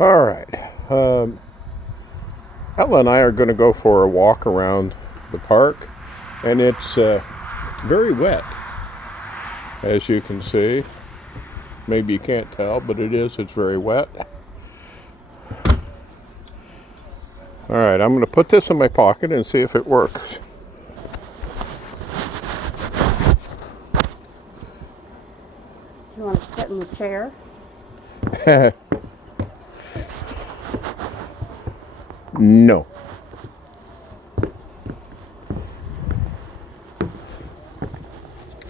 All right. Ella and I are going to go for a walk around the park, and it's very wet, as you can see. Maybe you can't tell, but it is. It's very wet. All right, I'm going to put this in my pocket and see if it works. You want to sit in the chair? No.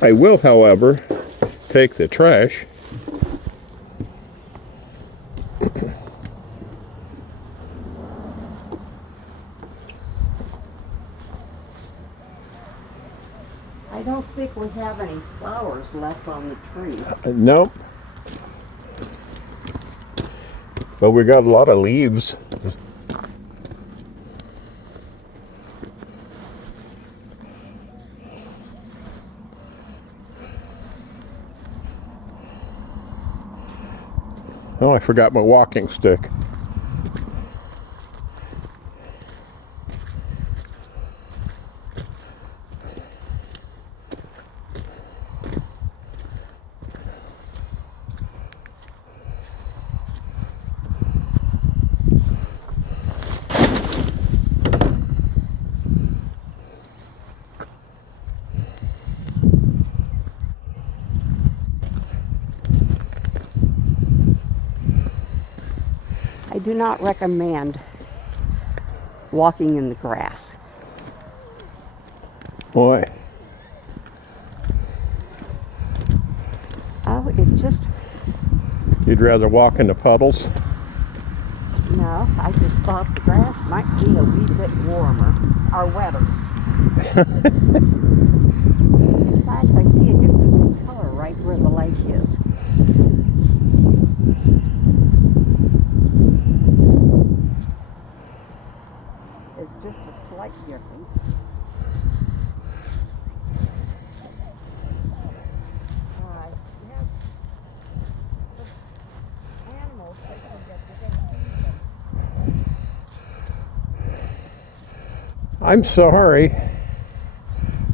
I will, however, take the trash. I don't think we have any flowers left on the tree. Nope. But we got a lot of leaves. Oh, I forgot my walking stick. I do not recommend walking in the grass. Boy. Oh, it just, You'd rather walk in the puddles? no, I just thought the grass might be a wee bit warmer or wetter. In fact, I see a difference in color right where the lake is. It's just a slight difference. We have animals taking that they I'm sorry.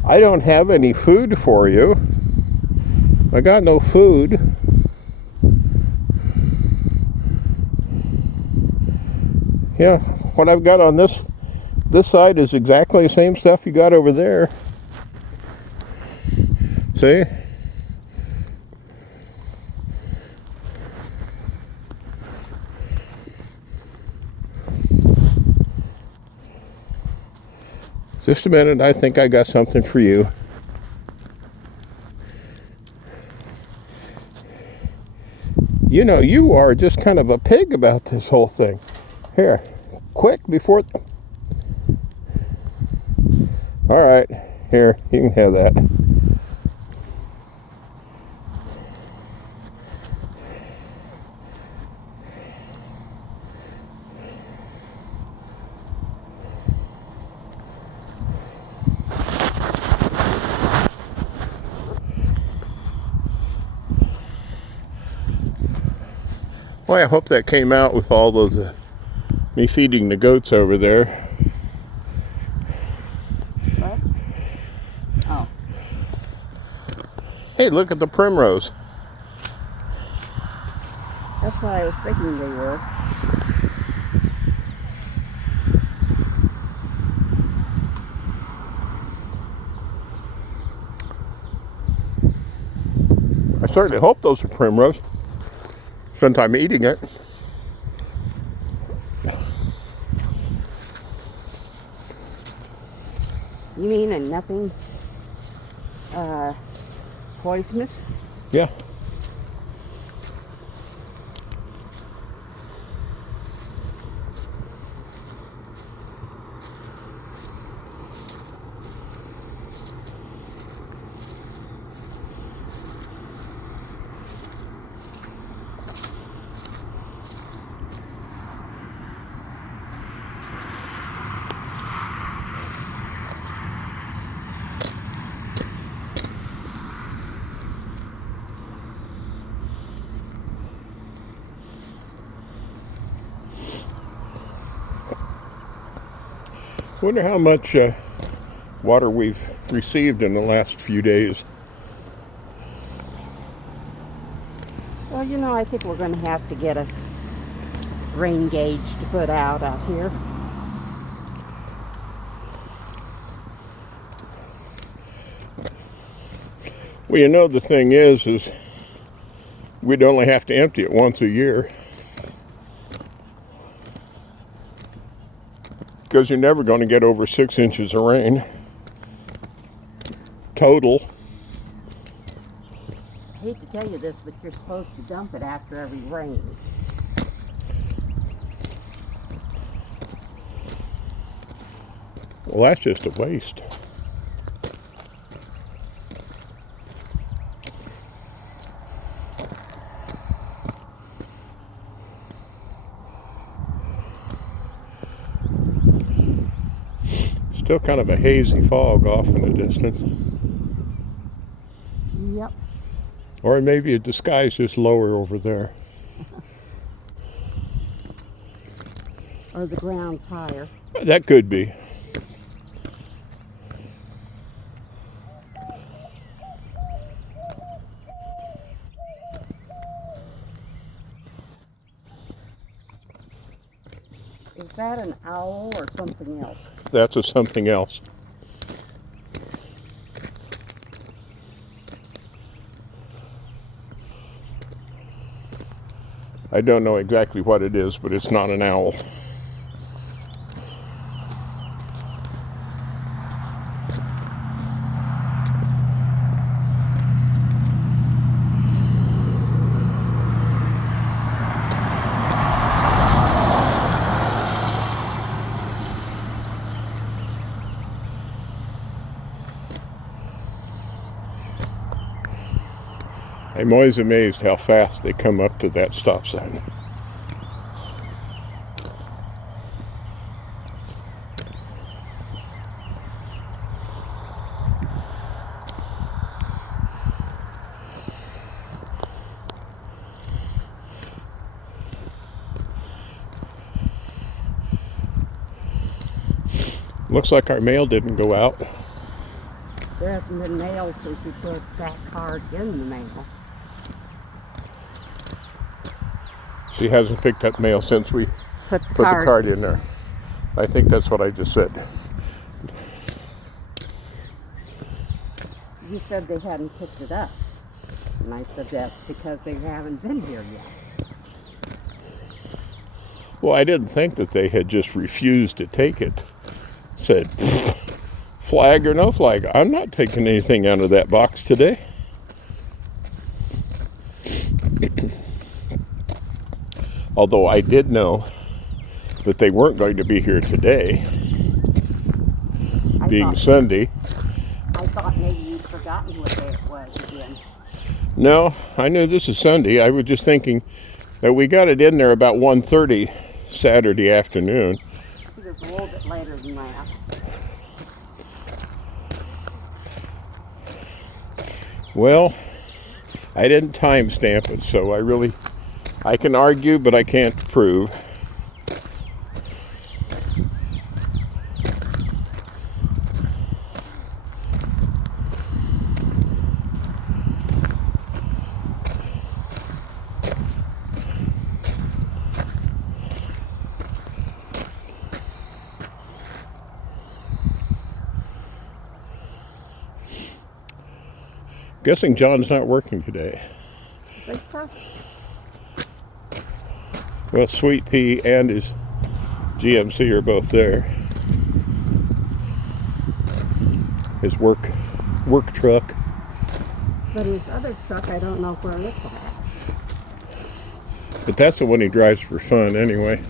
I don't have any food for you. I got no food. Yeah, what I've got on this side is exactly the same stuff you got over there. See? Just a minute, I think I got something for you. You know, you are just kind of a pig about this whole thing. Here, quick, before... All right, here, you can have that. Well, I hope that came out with all those, me feeding the goats over there. What? Oh. Hey, look at the primrose. That's what I was thinking they were. I certainly hope those are primrose, since I'm eating it. You mean a nothing poisonous? Yeah. Wonder how much water we've received in the last few days. Well, you know, I think we're going to have to get a rain gauge to put out here. Well, you know, the thing is we'd only have to empty it once a year. Because you're never going to get over 6 inches of rain total. I hate to tell you this, but you're supposed to dump it after every rain. Well, that's just a waste. Still kind of a hazy fog off in the distance. Yep. Or maybe the sky's just lower over there. Or the ground's higher. That could be. Is that an owl or something else? That's something else. I don't know exactly what it is, but it's not an owl. I'm always amazed how fast they come up to that stop sign. Looks like our mail didn't go out. There hasn't been mail since we put that card in the mail. She hasn't picked up mail since we Put put the card in there. I think that's what I just said. You said they hadn't picked it up. And I said that's because they haven't been here yet. Well, I didn't think that they had just refused to take it. Said, flag or no flag, I'm not taking anything out of that box today. Although I did know that they weren't going to be here today, being Sunday. I thought maybe you'd forgotten what day it was again. No, I knew this is Sunday. I was just thinking that we got it in there about 1:30 Saturday afternoon. It was a little bit later than that. Well, I didn't timestamp it, so I can argue, but I can't prove. Guessing John's not working today. I think so. Well, Sweet Pea and his GMC are both there. His work truck. But his other truck, I don't know where it's at. But that's the one he drives for fun anyway.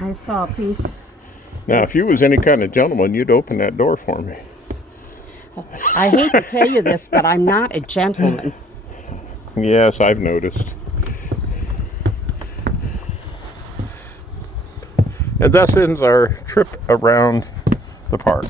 I saw a piece. Now, if you was any kind of gentleman, you'd open that door for me. I hate to tell you this, but I'm not a gentleman. Yes, I've noticed. And thus ends our trip around the park.